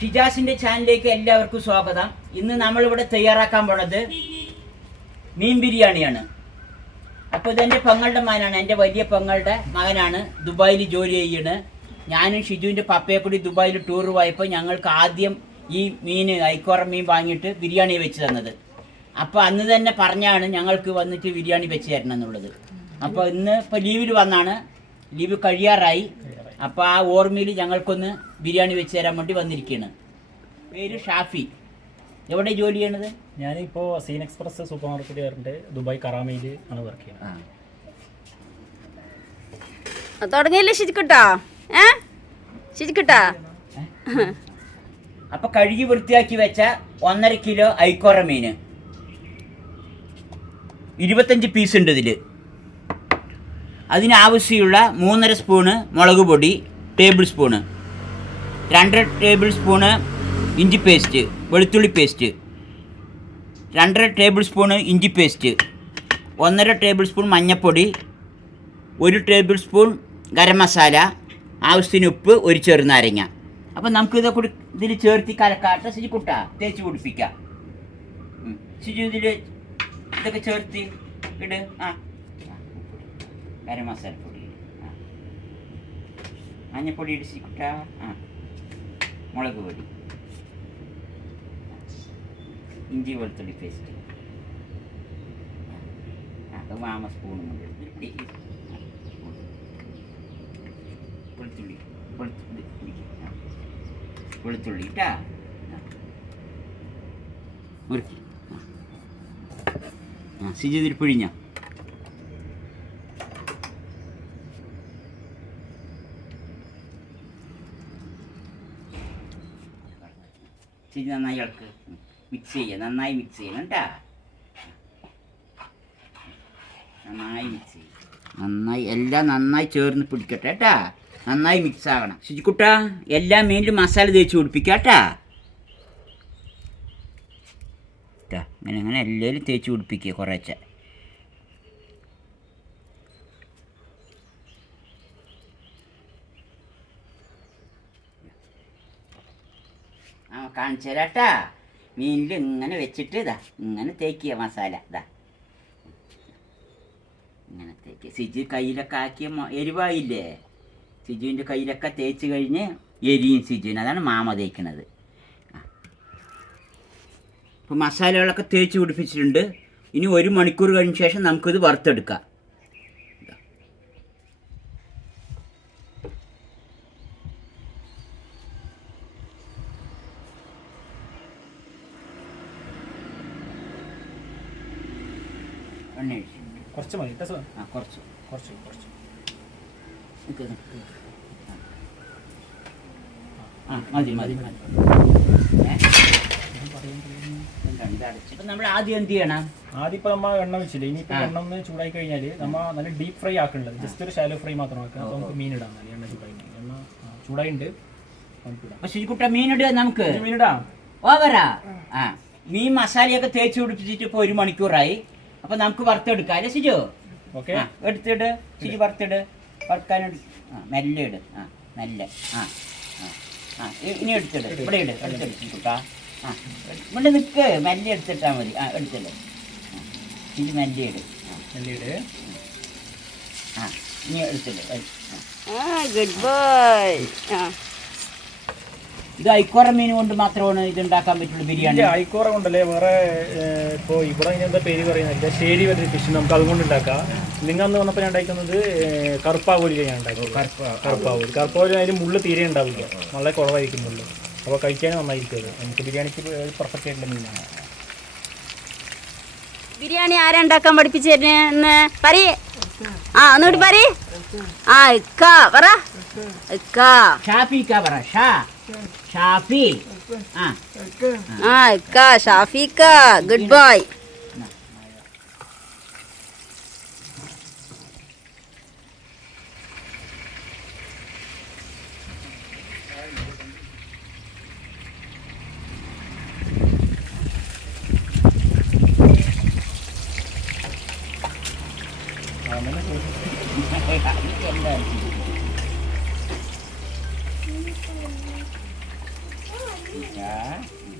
ഷിജാസിൻ്റെ ചാനലിലേക്ക് എല്ലാവർക്കും സ്വാഗതം. ഇന്ന് നമ്മളിവിടെ തയ്യാറാക്കാൻ പോണത് മീൻ ബിരിയാണിയാണ്. അപ്പോൾ ഇതെൻ്റെ പെങ്ങളുടെ മകനാണ്, എൻ്റെ വലിയ പെങ്ങളുടെ മകനാണ്, ദുബായിൽ ജോലി ചെയ്യണ്. ഞാനും ഷിജുവിൻ്റെ പപ്പയെ കൂടി ദുബായിൽ ടൂർ പോയപ്പോൾ ഞങ്ങൾക്ക് ആദ്യം ഈ മീൻ ഐക്കോറ മീൻ വാങ്ങിയിട്ട് ബിരിയാണി വെച്ച് തന്നത്. അപ്പോൾ അന്ന് തന്നെ പറഞ്ഞാണ് ഞങ്ങൾക്ക് വന്നിട്ട് ബിരിയാണി വെച്ച് തരണം എന്നുള്ളത്. അപ്പോൾ ഇന്ന് ഇപ്പോൾ ലീവിൽ വന്നാണ്, ലീവ് കഴിയാറായി. അപ്പോൾ ആ ഓർമ്മയിൽ ഞങ്ങൾക്കൊന്ന് ബിരിയാണി വെച്ച് തരാൻ വേണ്ടി വന്നിരിക്കുകയാണ്. പേര് ഷാഫി. എവിടെ ജോലി ചെയ്യണത്? ഞാനിപ്പോൾ സീൻ എക്സ്പ്രസ് സൂപ്പർ മാർക്കറ്റ് കയറിയിട്ട് ദുബായ് കറാമയിൽ ആണ് വർക്ക് ചെയ്യുന്നത്. തുടങ്ങിയല്ലേ ശരിക്കട്ടാ? ശരിക്കട്ടാ? അപ്പോൾ കഴുകി വൃത്തിയാക്കി വെച്ച 1.5 കിലോ ഐക്കോറ മീൻ, 25 പീസ് ഉണ്ട് ഇതിൽ. അതിനാവശ്യമുള്ള 3.5 സ്പൂണ് മുളക് പൊടി, ടേബിൾ സ്പൂണ് 2 ടേബിൾ സ്പൂണ് ഇഞ്ചി പേസ്റ്റ്, വെളുത്തുള്ളി പേസ്റ്റ് 2 ടേബിൾ സ്പൂണ് ഇഞ്ചി പേസ്റ്റ്, 1.5 ടേബിൾ സ്പൂൺ മഞ്ഞൾപ്പൊടി, 1 ടേബിൾ സ്പൂൺ ഗരം മസാല, ആവശ്യത്തിന് ഉപ്പ്, ഒരു ചെറുനാരങ്ങ. അപ്പം നമുക്കിത് ഇതിൽ ചേർത്തി കലക്കാട്ട ശിജുക്കുട്ട തേച്ച് പിടിപ്പിക്കാം. ശിജു ഇതിൽ ഇതൊക്കെ ചേർത്തി ഇട്. ഗരം മസാലപ്പൊടി, മഞ്ഞപ്പൊടി ഇടിച്ചിട്ട, മുളക് പൊടി, ഇഞ്ചി വെളുത്തുള്ളി പേസ്റ്റ്, അത് 1 സ്പൂണും കൊണ്ട് വെളുത്തുള്ളി വെളുത്തുള്ളി ഇട്ടാ മുറുക്കി. സിജി ഇതിൽ പിഴിഞ്ഞ ശരി, നന്നായി ഇളക്ക്, മിക്സ് ചെയ്യുക, നന്നായി മിക്സ് ചെയ്യണം കേട്ടാ. നന്നായി മിക്സ് ചെയ്യുക, നന്നായി എല്ലാം നന്നായി ചേർന്ന് പിടിക്കട്ടെ കേട്ടാ. നന്നായി മിക്സ് ആകണം. ശുചിക്കുട്ട എല്ലാ മീനിലും മസാല തേച്ച് പിടിപ്പിക്കുക കേട്ടാ. അങ്ങനെ അങ്ങനെ എല്ലാവരും തേച്ച് പിടിപ്പിക്കുക കുറേശ്ശെ. കാണിച്ചു തരാട്ടാ. മീനിൽ ഇങ്ങനെ വെച്ചിട്ട് ഇതാ ഇങ്ങനെ തേക്കുക മസാല. ഇതാ ഇങ്ങനെ തേക്കുക. സിജു കയ്യിലൊക്കെ ആക്കിയ എരിവായില്ലേ, സിജുവിൻ്റെ കയ്യിലൊക്കെ തേച്ച് കഴിഞ്ഞ് എരിയും സിജുവിന്. അതാണ് മാമ തേക്കണത്. ഇപ്പോൾ മസാലകളൊക്കെ തേച്ച് പിടിപ്പിച്ചിട്ടുണ്ട്. ഇനി 1 മണിക്കൂർ കഴിഞ്ഞ ശേഷം നമുക്കിത് വറുത്തെടുക്കാം. എണ്ണ ഒഴിച്ചിട്ടുണ്ട്. കുറച്ച് മതി കേട്ടോ സാർ. കുറച്ച് കുറച്ച് കുറച്ച് മതി മതി മതി. അപ്പം നമ്മൾ ആദ്യം എന്ത് ചെയ്യണം? ആദ്യം ഇപ്പോൾ നമ്മൾ എണ്ണ വെച്ചില്ല. ഇനിയിപ്പോൾ എണ്ണ ഒന്ന് ചൂടായി കഴിഞ്ഞാൽ നമ്മൾ നല്ല ഡീപ്പ് ഫ്രൈ ആക്കേണ്ടത്. ജസ്റ്റ് ഒരു ഷാലോ ഫ്രൈ മാത്രം ആക്കുക. അപ്പോൾ നമുക്ക് മീൻ ഇടാം. എണ്ണ ചൂടായി, എണ്ണ ചൂടായിട്ടുണ്ട്. അപ്പം ശരിക്കുട്ട മീനിടുക, നമുക്ക് മീനിടാം. ഓവറാ. മീൻ മസാലയൊക്കെ തേച്ച് പിടിപ്പിച്ചിട്ട് ഇപ്പോൾ 1 മണിക്കൂറായി. അപ്പം നമുക്ക് വറുത്തെടുക്കാം അല്ലേ ശിജു? ഓക്കെ, എടുത്തിട് ശിജു, വറുത്തിട്. വറുക്കാനെടു. മെല്ലെ ഇട്. മെല്ലെ. ഇനി എടുത്തിട്. ഇവിടെ ഇട്. എടുത്തിട് ശിജുക്കുട്ടാ. ഇവിടെ നിൽക്ക്, മെല്ലെ എടുത്തിട്ടാൽ മതി. എടുത്തിട് ശിജു, മെല്ലെ ഇട്. മെല്ലെ ഇട്. ഇനി എടുത്തിട്. Good boy. ഇത് ഐക്കോറ മീൻ കൊണ്ട് മാത്രമാണ് ഇത് ഉണ്ടാക്കാൻ പറ്റുള്ളൂ ബിരിയാണി. ഐക്കോറ കൊണ്ടല്ലേ, വേറെ ഇപ്പോൾ ഇവിടെ എന്താ പേര് പറയുന്നില്ല, ശരി വരുന്ന ഫിഷ് നമുക്ക് അതുകൊണ്ട് ഉണ്ടാക്കാം. നിങ്ങൾ അന്ന് വന്നപ്പോൾ ഞാൻ ഉണ്ടാക്കുന്നത് കറുപ്പാവൂലി. ഞാൻ ഉണ്ടാക്കും കറുപ്പാവൂലി. അതിന് മുള്ള് തീരെ ഉണ്ടാവില്ല, വളരെ കുറവായിരിക്കും മുള്ള്. അപ്പോൾ കഴിക്കാൻ നന്നായിരിക്കും. അത് നമുക്ക് ബിരിയാണിക്ക് പെർഫെക്റ്റ് ആയിട്ടുള്ള മീനാണ്. ബിരിയാണി ആരാ ഉണ്ടാക്കാൻ പഠിപ്പിച്ചെന്ന് പറയേ? ഒന്നുകൂടി പറയേ. ഇക്ക പറ. ഇക്ക ഷാഫി പറ. ഷാഫി. ഇക്ക ഷാഫിക്ക. Good boy.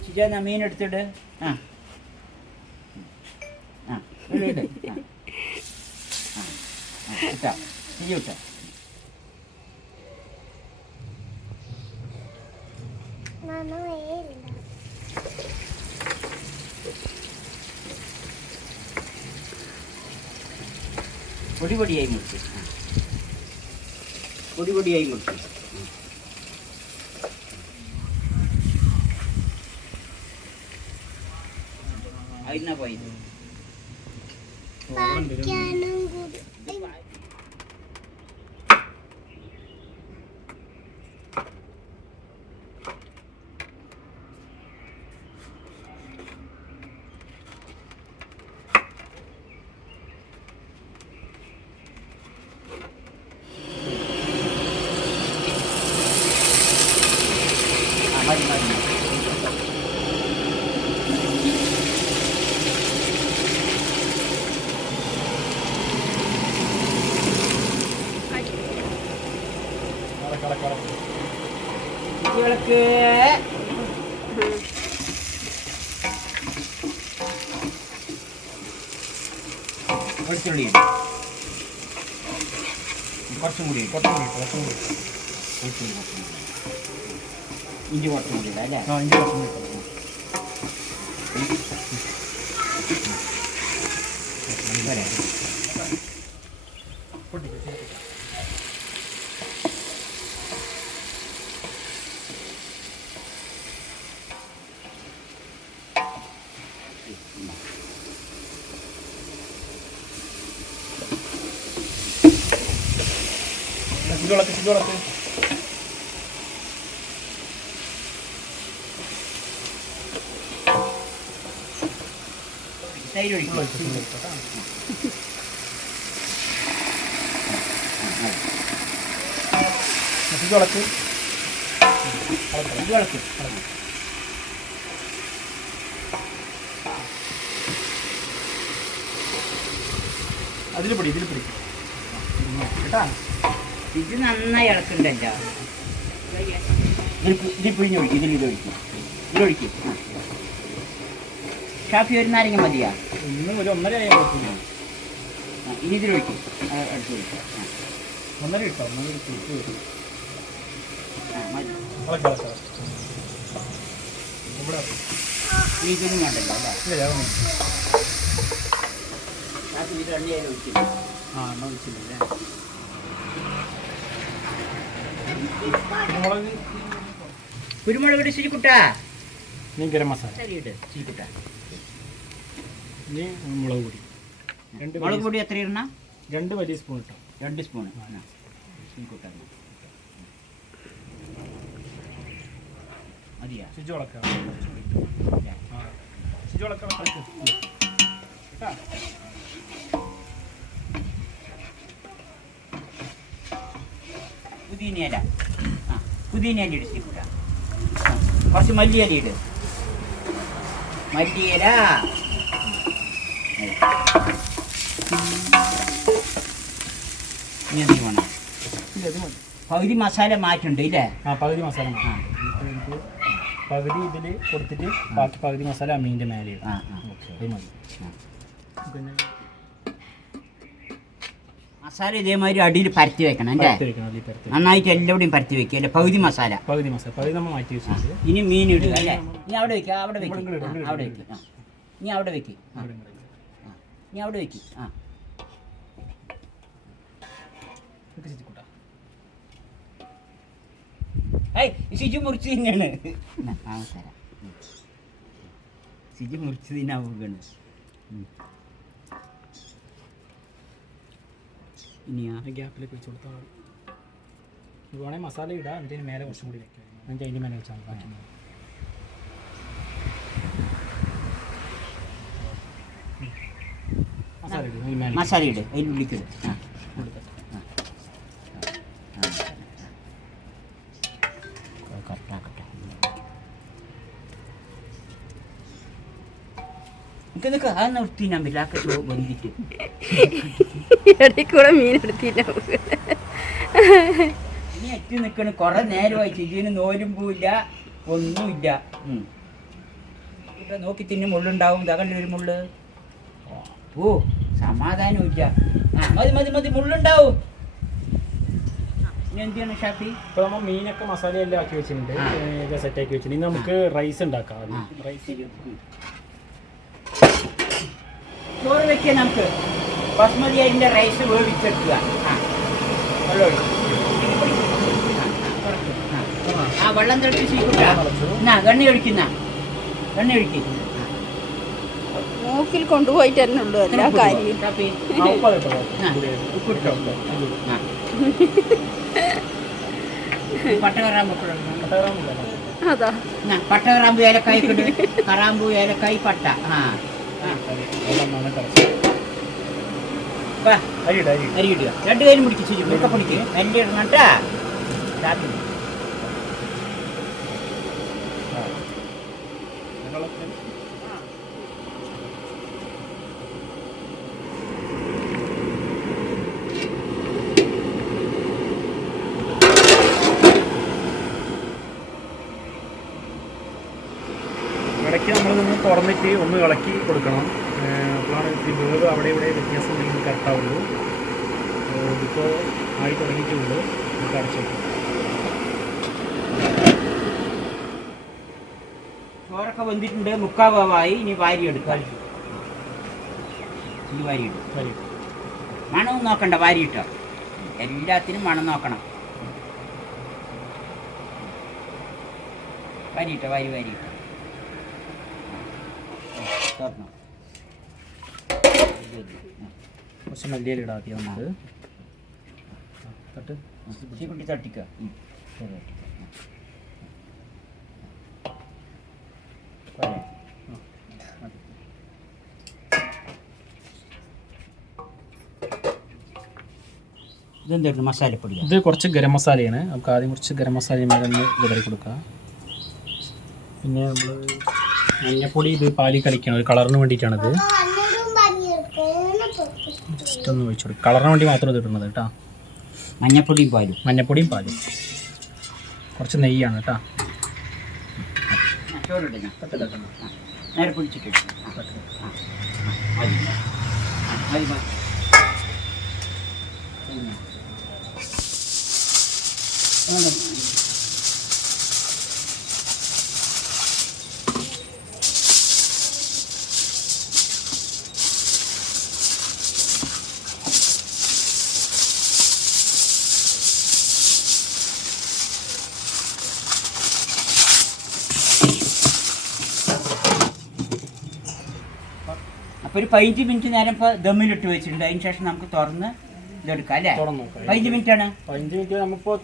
ചിജ മീൻ എടുത്തിട്ട് ആ ആ ഇട് ഇട്ടാ ചിജി വിട്ട പൊടി പൊടിയായി മുറിച്ച് പൊടി പൊടിയായി മുറിച്ച് അതിനാ പോയത് മതി മതി കുട്ടികൾക്ക് വെളുത്തുള്ളി കുറച്ചും കൂടി വെളുത്തുള്ളി ഇഞ്ചി കുറച്ചും കൂടി ഇടാം അല്ലേ ഇഞ്ചി കുറച്ചും കൂടി പോരെ ചിജോളക്ക് തൈര് ഒഴിക്കും ചിജോളക്ക് ഇളക്കും ഇതിൽ പിടി കേട്ടാ ഇത് നന്നായി ഇളക്കണ്ടല്ലോ ഇതിൽ പിഴിഞ്ഞൊഴിക്കും ഇതിലൊഴിക്കും ഷാഫി ഒരു നാരങ്ങ മതിയാ ഇന്ന് ഒരു 1.5 ആയാൽ കുഴപ്പമില്ല. ഇനി ഇതിലൊഴിക്കും അടുത്ത് ഒഴിക്കാം 1.5 ഇട്ടോ 1.5 ഇട്ട് മതി ഇവിടെ ഇനി ഇതൊന്നും വേണ്ടല്ലോ അല്ലേ ഇല്ല ഷാഫി ഇത് എണ്ണയിൽ ഒഴിക്കില്ല എന്നാ വിളിച്ചില്ലേ കുരുമുളക് കുരുമുളക് ഇട്ട് ശരിക്കുട്ടാ ഇനി ഗരം മസാല ശരിയിട്ട് ശരിക്കുട്ടാ ഇനി മുളക് പൊടി മുളക് പൊടി എത്ര ഇടണം 2 വലിയ സ്പൂൺ ഇട്ടോ 2 സ്പൂൺ ശരിക്കുട്ടാ മതിയാ ചിജോളക്ക പുതിനയില പുതിനയില ഇട് ശരിക്കുട്ടാ കുറച്ച് മല്ലിയില ഇട് മല്ലിയില ഇനി എന്ത് വേണം പകുതി മസാല മാറ്റുണ്ട് ഇല്ലേ പകുതി മസാല പകുതി ഇതിൽ കൊടുത്തിട്ട് ബാക്കി പകുതി മസാല മീനിൻ്റെ മേലെ ഇടും. അത് മതി പിന്നെ മസാല ഇതേമാതിരി അടിയിൽ പരത്തി വെക്കണം അല്ലേ പരത്തി വെക്കണം, അതിൽ പരത്തി വെക്കണം. നന്നായിട്ട് എല്ലാവിടെയും പരത്തി വെക്കുക അല്ലേ പകുതി മസാല പകുതി നമ്മൾ മാറ്റി വെച്ചിട്ട് ഇനി മീൻ ഇടുക അല്ലേ ഇനി അവിടെ വെക്കുക അവിടെ വെക്കുക അവിടെ വെക്കുക ഇനി അവിടെ വെക്കുക ഇനി അവിടെ വെക്കുക സിജു മുറിച്ച് തന്നെയാണ് തരാം സിജു മുറിച്ച് തിന്നാവുകയാണ് ഇനിയാ ഗ്യാപ്പിലേക്ക് വെച്ച് കൊടുത്താൽ വേണമെങ്കിൽ മസാല ഇടാം, അതിന് മേലെ കുറച്ചും കൂടി വെക്കാം, എന്നിട്ട് അതിൻ്റെ മേലെ വെച്ചാൽ ബാക്കി മസാല ഇടും അതിന് മേലെ മസാല ഇട് അതിൽ ഉള്ളിക്കിട് കറക്റ്റാക്കട്ടെ നിനക്ക് ആ നിർത്തി ഞാൻ വല്ലാക്ക വന്നിട്ട് ഇടയിൽ കൂടെ മീൻ എടുത്തില്ല ഇനി എത്തി നിൽക്കണ് കുറെ നേരമായി ചിജിന് നോലും പോവില്ല ഒന്നുമില്ല. ഇവിടെ നോക്കി തിന്നു മുള്ളുണ്ടാവും. ഇതാ കണ്ടൊരു മുള്ള്. ഓ സമാധാനമില്ല. മതി മതി മതി, മുള്ളുണ്ടാവും. ഇനി എന്ത് ചെയ്യണം ഷാഫി? ഇപ്പോൾ നമ്മൾ മീനൊക്കെ മസാലയെല്ലാം ആക്കി വെച്ചിട്ടുണ്ട്, സെറ്റ് ആക്കി വെച്ചിട്ടുണ്ട്. ഇനി നമുക്ക് റൈസ് ഉണ്ടാക്കാം. റൈസ് ചോറ് വെക്കുക. നമുക്ക് ബസ്മതി അരിൻ്റെ റൈസ് വേവിച്ചെടുക്കുക. വെള്ളം തിളച്ച് സീക്കൂട്ടാ. എണ്ണ ഒഴിക്കുന്ന എണ്ണ ഒഴിക്കും. മൂക്കിൽ കൊണ്ടുപോയിട്ട് തന്നെ ഉള്ളൂ എല്ലാ കാര്യം. പട്ട കറാമ്പ് അതാ പട്ട കറാമ്പ് ഏലക്കായി കറാമ്പു ഏലക്കായി പട്ട. അരി ഇടുക. 2 കൈയിലും പിടിക്കും. മുറുക്ക പിടിക്കും. എൻ്റെ ഇടണം കേട്ടാ. ഇടയ്ക്ക് നമ്മളിതൊന്ന് തുറന്നിട്ട് ഒന്ന് ഇളക്കി കൊടുക്കണം. അപ്പോഴാണ് ഇത്തിരി വേവ് അവിടെ ഇവിടെ വ്യത്യാസം ഉണ്ടെങ്കിൽ കറക്റ്റാവുള്ളൂ. ഇതിപ്പോൾ ആയി തുടങ്ങിയിട്ടുള്ളൂ. നമുക്ക് അടച്ചു ചോറൊക്കെ വെന്തിട്ടുണ്ട്. മുക്കാവായി. ഇനി വാരി എടുക്കാം. ഇനി വാരി ഇടും. മണവും നോക്കണ്ട, വാരി ഇട്ടോ. എല്ലാത്തിനും മണം നോക്കണം. വാരി ഇട്ടോ, വാരി വാരി ഇട്ടോ. കുറച്ച് മല്ലിയില ഇടാം ആദ്യം. നമുക്ക് കുട്ടി തട്ടിക്കുക. ഇതെന്തായിരുന്നു മസാലപ്പൊടി? ഇത് കുറച്ച് ഗരം മസാലയാണ്. നമുക്ക് ആദ്യം കുറച്ച് ഗരം മസാലയും ഒന്ന് വിതറി കൊടുക്കാം. പിന്നെ നമ്മൾ മഞ്ഞപ്പൊടി, ഇത് പാലിൽ കളിക്കണം, ഒരു കളറിന് വേണ്ടിയിട്ടാണിത്. ജസ്റ്റ് ഒന്ന് ഒഴിച്ചു കൊടുക്കും. കളറിന് വേണ്ടി മാത്രം ഇത് ഇടുന്നത് കേട്ടോ. മഞ്ഞപ്പൊടിയും പാലും. മഞ്ഞപ്പൊടിയും പാലും. കുറച്ച് നെയ്യാണ് കേട്ടോ. നേരെ പിടിച്ചിട്ട് അപ്പോൾ ഒരു 15 മിനിറ്റ് നേരം ഇപ്പോൾ ദമ്മിലിട്ട് വെച്ചിട്ടുണ്ട്. അതിന് ശേഷം നമുക്ക് തുറന്ന് ഇതെടുക്കാം അല്ലേ? 15 മിനിറ്റ് ആണ്. 15 മിനിറ്റ് നമ്മളിപ്പോൾ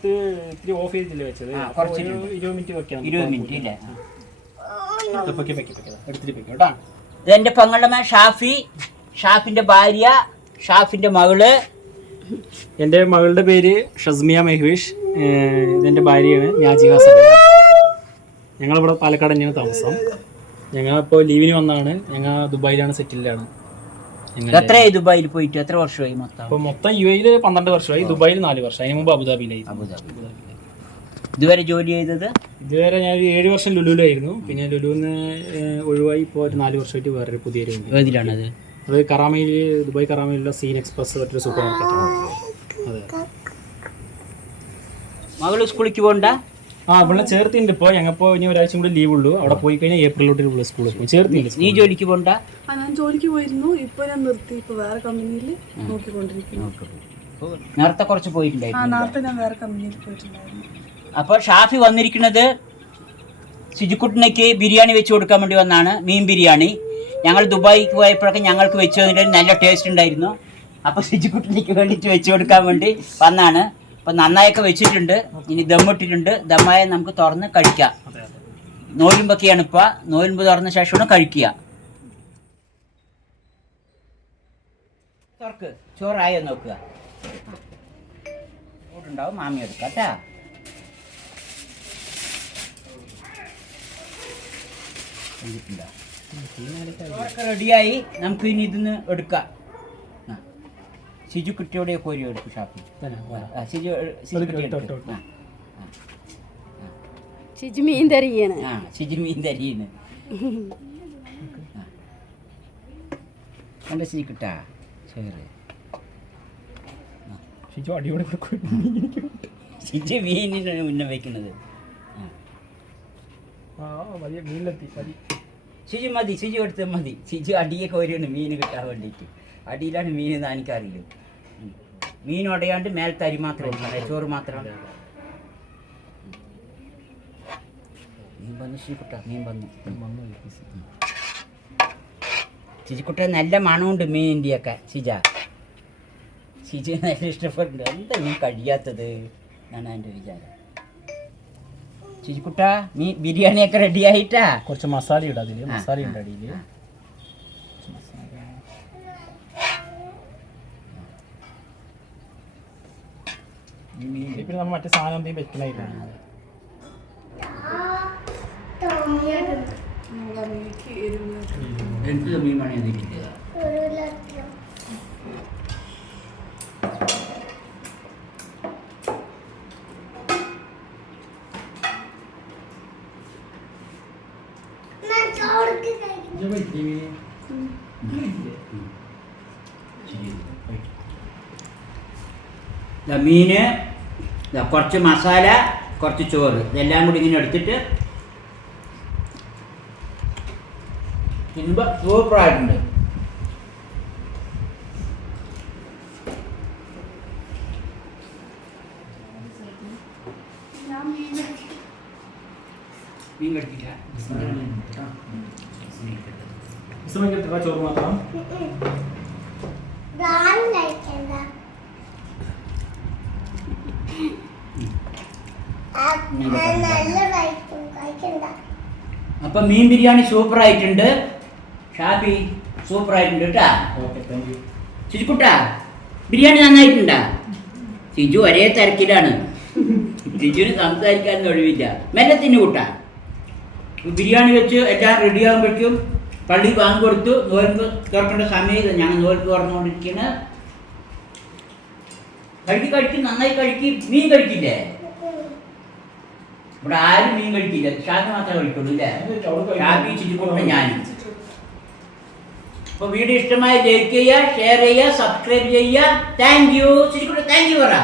ഇത്തിരി ഓഫ് ചെയ്തില്ല വെച്ചത്. കുറച്ച് 20 മിനിറ്റ് വെക്കാം. 20 മിനിറ്റ് ഇല്ലേ? എടുത്തിട്ട് കേട്ടോ. ഇതെൻ്റെ പെങ്ങളുടെ മകൻ ഷാഫി, ഷാഫിൻ്റെ ഭാര്യ, ഷാഫിൻ്റെ മകള്. എൻ്റെ മകളുടെ പേര് ഷസ്മിയ മെഹ്വിഷ്. ഇതെൻ്റെ ഭാര്യയാണ് നാജിഹ സബിന. ഞങ്ങളിവിടെ പാലക്കാട് തന്നെയാണ് താമസം. ഞങ്ങളിപ്പോൾ ലീവിന് വന്നതാണ്. ഞങ്ങൾ ദുബായിലാണ്, സെറ്റിലാണ്. എത്രയായി ദുബായിൽ പോയിട്ട്? എത്ര വർഷമായി മൊത്തം? അപ്പോൾ മൊത്തം UAE 12 വർഷമായി, ദുബായിൽ 4 വർഷം. അതിന് മുമ്പ് അബുദാബിയിലായി. ഇതുവരെ ജോലി ചെയ്തത്? ഇതുവരെ ഞാൻ 7 വർഷം ലുലുവിലായിരുന്നു. പിന്നെ ലുലുവിന്ന് ഒഴിവായി ഇപ്പോൾ ഒരു 4 വർഷമായിട്ട് വേറൊരു പുതിയ ഏതിലാണത്? അത് കറാമയിൽ, ദുബായ് കറാമയിലുള്ള സീൻ എക്സ്പ്രസ് മറ്റൊരു സൂപ്പർ മാർക്കറ്റാണ്. അതെ. മകള് സ്കൂളിലേക്ക് പോകണ്ട? ഇവിടെ ചേർത്തിണ്ട്. ഇപ്പോൾ ഞങ്ങളിപ്പോൾ ഇനി ഒരാഴ്ച കൂടി ലീവ് ഉള്ളൂ. അവിടെ പോയി കഴിഞ്ഞാൽ ഏപ്രിലോട്ട് സ്കൂളിൽ പോകും. ചേർത്തില്ല. നീ ജോലിക്ക് പോകണ്ട? ഞാൻ ജോലിക്ക് പോയിരുന്നു. ഇപ്പൊ ഞാൻ നിർത്തി. ഇപ്പൊ വേറെ കമ്പനിയിൽ നോക്കിക്കൊണ്ടിരിക്കുന്നു. നേരത്തെ കുറച്ച് പോയിട്ടുണ്ടായിരുന്നു. നേരത്തെ ഞാൻ വേറെ കമ്പനിയിൽ പോയിട്ടുണ്ടായിരുന്നു. അപ്പോൾ ഷാഫി വന്നിരിക്കുന്നത് സിജുക്കുട്ടിനേക്ക് ബിരിയാണി വെച്ച് കൊടുക്കാൻ വേണ്ടി വന്നാണ്. മീൻ ബിരിയാണി. ഞങ്ങൾ ദുബായിക്ക് പോയപ്പോഴൊക്കെ ഞങ്ങൾക്ക് വെച്ച് തന്നിട്ട് നല്ല ടേസ്റ്റ് ഉണ്ടായിരുന്നു. അപ്പോൾ സിജുക്കുട്ടിനേക്ക് വേണ്ടിയിട്ട് വെച്ച് കൊടുക്കാൻ വേണ്ടി വന്നാണ്. അപ്പോൾ നന്നായൊക്കെ വെച്ചിട്ടുണ്ട്. ഇനി ദമ്മിട്ടിട്ടുണ്ട്. ദമ്മായ നമുക്ക് തുറന്ന് കഴിക്കാം. നോലുമ്പൊക്കെയാണ് ഇപ്പോൾ. നോലുമ്പ് തുറന്ന ശേഷമാണ് കഴിക്കുക. തുറക്ക്. ചോറായോ നോക്കുക. ചൂടുണ്ടാവും. മാമി എടുക്കാം കേട്ടാ. റെഡിയായി. നമുക്ക് ഇനി ഇതിന്ന് എടുക്കാം. സിജു കുട്ടിയോടെ കോരി എടുക്കും ഷാപ്പി. ഷിജി മീൻ തരികയാണ്. ആ ഷിജി മീൻ തരിയാണ്. നല്ല സീക്കിട്ടാ ചേറ് ഷിജു അടിയോടെ ഷിജി മീനിനാണ് മുന്നേ വയ്ക്കുന്നത്. മീനിലെത്തി മതി. ഷിജു മതി, ഷിജു എടുത്ത് മതി. ഷിജു അടിയൊക്കെ വരുന്നുണ്ട് മീൻ കിട്ടാൻ വേണ്ടിയിട്ട്. അടിയിലാണ് മീൻ എന്ന് എനിക്കറിയില്ല. മീൻ ഉടയാണ്ട് മേലത്തെ അരി മാത്രമേ ഉള്ളൂ, ചോറ് മാത്രമാണ്. മീൻ വന്നു ഷിജിക്കുട്ട, മീൻ വന്നു. ഷിജിക്കുട്ട നല്ല മണമുണ്ട് മീനിൻ്റെയൊക്കെ. ഷിജു നല്ല ഇഷ്ടപ്പെടുന്നുണ്ട്. എന്താ മീൻ കഴിയാത്തത് എന്നാണ് എൻ്റെ വിചാരം. ഷിജിക്കുട്ട മീൻ ബിരിയാണിയൊക്കെ റെഡി ആയിട്ടാ? കുറച്ച് മസാല ഇടാം അതിൽ. മസാല ഉണ്ട് അടിയിൽ. പിന്നെ നമ്മൾ മറ്റേ സാധനം എന്തെങ്കിലും വെക്കണില്ല. എനിക്ക് മീൻ പണി വന്നിട്ടില്ല. മീന് കുറച്ച് മസാല, കുറച്ച് ചോറ്, ഇതെല്ലാം കൂടി ഇങ്ങനെ എടുത്തിട്ട് തിന്നുമ്പോൾ സൂപ്പറായിട്ടുണ്ട്. മീൻ കടിക്കില്ല, ചോറ് മാത്രം. അപ്പൊ മീൻ ബിരിയാണി സൂപ്പർ ആയിട്ടുണ്ട്. ഷാഫി സൂപ്പർ ആയിട്ടുണ്ട് കേട്ടാ. ഷിജുക്കുട്ടാ ബിരിയാണി നന്നായിട്ടുണ്ടാ? ഷിജു ഒരേ തിരക്കിലാണ്. ഷിജുവിന് സംസാരിക്കാൻ ഒഴിവില്ല. മെല്ലെ തിന്നു കൂട്ടാ. ബിരിയാണി വെച്ച് എല്ലാം റെഡി ആകുമ്പോഴേക്കും പള്ളി ബാങ്ക് കൊടുത്തു. നോൽമ്പ് തുറക്കേണ്ട സമയം ഞങ്ങൾ നോൽമ്പ് തുറന്നുകൊണ്ടിരിക്കുകയാണ്. കഴിക്കും നന്നായി കഴിക്കും. മീൻ കഴിക്കില്ലേ? ഇവിടെ ആരും മീൻ കഴിക്കില്ല, ഷാഫി മാത്രമേ കഴിക്കുള്ളൂ അല്ലേ? ഷാഫി ഷിജുക്കുട്ട ഞാനും. അപ്പോൾ വീഡിയോ ഇഷ്ടമായി ലൈക്ക് ചെയ്യുക, ഷെയർ ചെയ്യുക, സബ്സ്ക്രൈബ് ചെയ്യുക. താങ്ക് യു ഷിജുക്കുട്ട. താങ്ക് യു പറ.